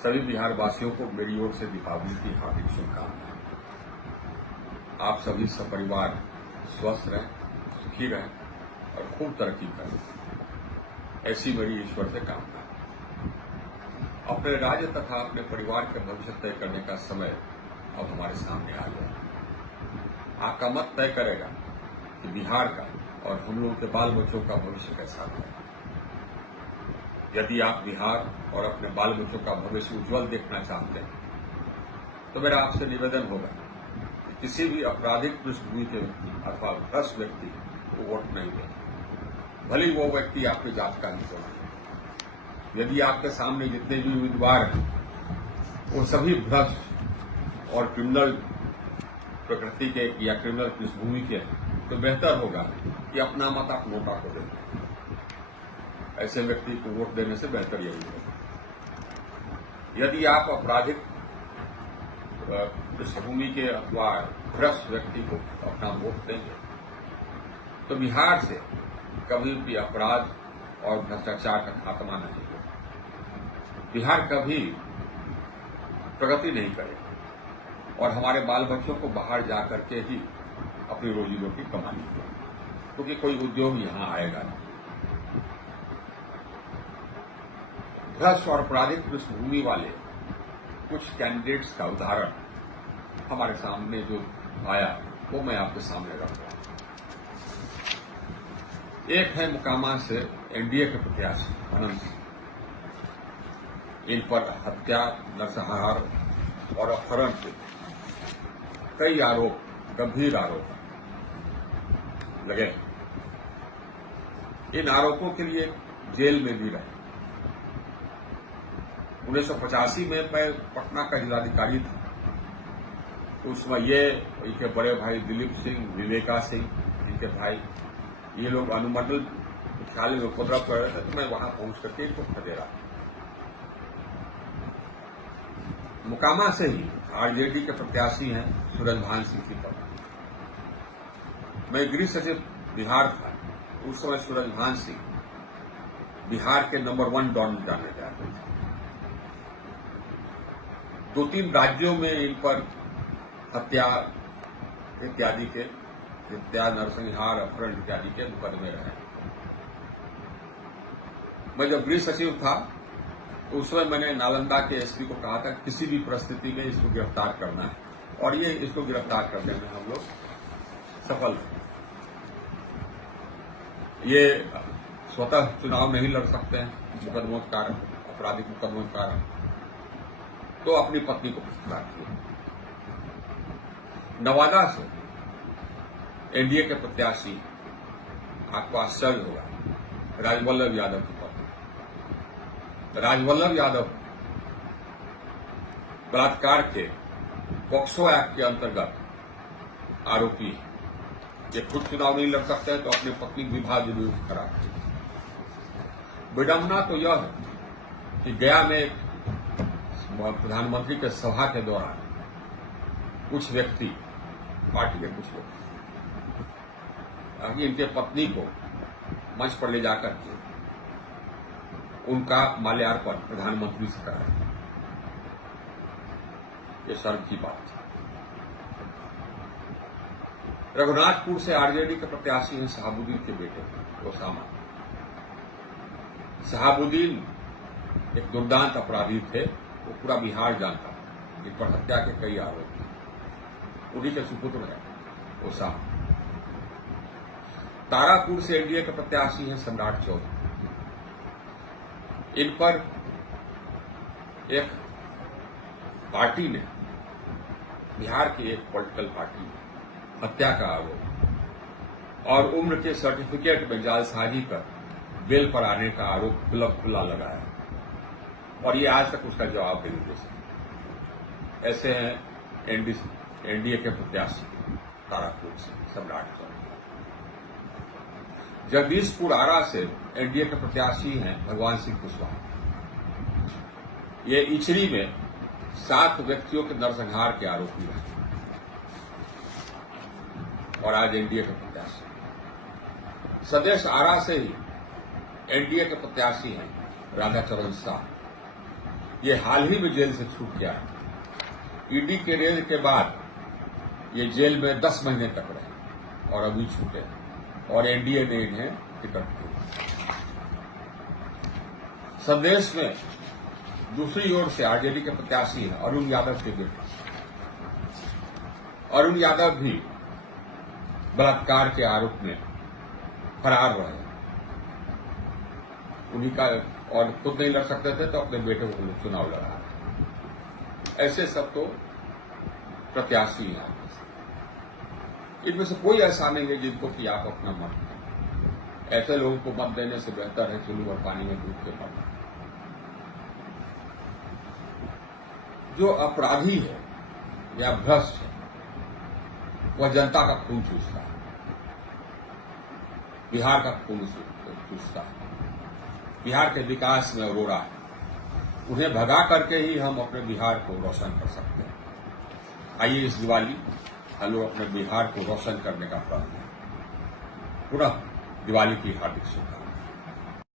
सभी बिहार वासियों को मेरी ओर से दीपावली की हार्दिक शुभकामनाएं। आप सभी सपरिवार स्वस्थ रहें, सुखी रहें और खूब तरक्की करें, ऐसी मेरी ईश्वर से कामना है। अपने राज्य तथा अपने परिवार के भविष्य तय करने का समय अब हमारे सामने आ गया है। आपका मत तय करेगा कि बिहार का और हम लोगों के बाल बच्चों का भविष्य कैसा है। यदि आप बिहार और अपने बाल बच्चों का भविष्य उज्जवल देखना चाहते हैं तो मेरा आपसे निवेदन होगा कि किसी भी आपराधिक पृष्ठभूमि के व्यक्ति अथवा भ्रष्ट व्यक्ति को वोट नहीं दें, भले ही वो व्यक्ति आपकी जात का नहीं होना। यदि आपके सामने जितने भी उम्मीदवार हैं वो सभी भ्रष्ट और क्रिमिनल प्रकृति के या क्रिमिनल पृष्ठभूमि के हैं, तो बेहतर होगा कि अपना मत आप नोटा को दें। ऐसे व्यक्ति को वोट देने से बेहतर यही है। यदि आप आपराधिक पृष्ठभूमि के अथवा भ्रष्ट व्यक्ति को अपना वोट देंगे तो बिहार से कभी भी अपराध और भ्रष्टाचार का खात्मा नहीं होगा। बिहार कभी प्रगति नहीं करेगा और हमारे बाल बच्चों को बाहर जाकर के ही अपनी रोजी रोटी कमानी होगी, क्योंकि कोई उद्योग यहां आएगा नहीं। भ्रष्ट और आपराधिक पृष्ठभूमि वाले कुछ कैंडिडेट्स का उदाहरण हमारे सामने जो आया वो मैं आपके सामने रख रहा हूं। एक है मोकामा से एनडीए के प्रत्याशी अनंत सिंह। इन पर हत्या, नरसंहार और अपहरण के कई आरोप, गंभीर आरोप लगे। इन आरोपों के लिए जेल में भी रहे। 1985 में मैं पटना का जिलाधिकारी था, तो उस समय ये इनके बड़े भाई दिलीप सिंह, विवेका सिंह, इनके भाई, ये लोग अनुमंडल मुख्यालय में उपद्रव कर रहे थे, तो मैं वहां पहुंच करके इनको खदेड़ा। मोकामा से ही आरजेडी के प्रत्याशी हैं सूरजभान सिंह की तरफ। मैं गृह सचिव बिहार था, उस समय सूरजभान सिंह बिहार के नंबर 1 डॉन जाने जा रहे थे। 2-3 राज्यों में इन पर हत्या इत्यादि के, हत्या, नरसंहार, अपहरण इत्यादि के मुकदमे रहे। मैं जब गृह सचिव था तो उस समय मैंने नालंदा के एसपी को कहा था किसी भी परिस्थिति में इसको गिरफ्तार करना है, और ये इसको गिरफ्तार करने में हम लोग सफल थे। ये स्वतः चुनाव नहीं लड़ सकते हैं मुकदमों के कारण, आपराधिक मुकदमों के कारण, तो अपनी पत्नी को गिरफ्तार किया। नवादा से एनडीए के प्रत्याशी, आपको आश्चर्य होगा, राजवल्लभ यादव की पत्नी। राजवल्लभ यादव बलात्कार के पॉक्सो एक्ट के अंतर्गत आरोपी है। ये खुद चुनाव नहीं लड़ सकते हैं तो अपनी पत्नी की विवाह जरूर करा। विडंबना तो यह है कि गया में प्रधानमंत्री के सभा के दौरान कुछ व्यक्ति, पार्टी के कुछ लोग, इनके पत्नी को मंच पर ले जाकर के उनका माल्यार्पण प्रधानमंत्री से कराया। ये शर्म की बात थी। रघुनाथपुर से आरजेडी के प्रत्याशी हैं शहाबुद्दीन के बेटे ओसामा। शहाबुद्दीन एक दुर्दांत अपराधी थे, वो पूरा बिहार जानता था। इन पर हत्या के कई आरोप थे। उन्हीं के सुपुत्र है ओसामा। तारापुर से एनडीए के प्रत्याशी हैं सम्राट चौधरी। इन पर एक पार्टी ने, बिहार की एक पॉलिटिकल पार्टी ने हत्या का आरोप और उम्र के सर्टिफिकेट में जालसाजी कर बेल पर आने का आरोप खुला लगाया, और ये आज तक उसका जवाब नहीं दे सके। ऐसे हैं एनडीए के प्रत्याशी तारापुर से सम्राट चौधरी। जगदीशपुर आरा से एनडीए के प्रत्याशी हैं भगवान सिंह कुशवाहा। ये इचरी में 7 व्यक्तियों के नरसंहार के आरोपी रहे और आज एनडीए के प्रत्याशी। सदेश आरा से ही एनडीए के प्रत्याशी हैं राधाचरण शाह। ये हाल ही में जेल से छूट गया है। ईडी के रेड के बाद ये जेल में 10 महीने तक रहे और अभी छूटे और एनडीए ने इन्हें टिकट दी। संदेश में दूसरी ओर से आरजेडी के प्रत्याशी हैं अरुण यादव के बेटे। अरुण यादव भी बलात्कार के आरोप में फरार रहे। उन्हीं का और खुद नहीं लड़ सकते थे तो अपने बेटे को चुनाव लड़ा रहे। ऐसे सब तो प्रत्याशी हैं। इनमें से कोई ऐसा नहीं है जिनको कि आप अपना मत दें। ऐसे लोगों को मत देने से बेहतर है चुल्लू और पानी में डूब के मरना। जो अपराधी है या भ्रष्ट है वह जनता का खून चूसता है, बिहार का खून चूसता है, बिहार के विकास में अरोड़ा है। उन्हें भगा करके ही हम अपने बिहार को रोशन कर सकते हैं। आइए इस दिवाली हम लोग अपने बिहार को रोशन करने का प्रण करें। पुनः दिवाली की हार्दिक शुभकामनाएं।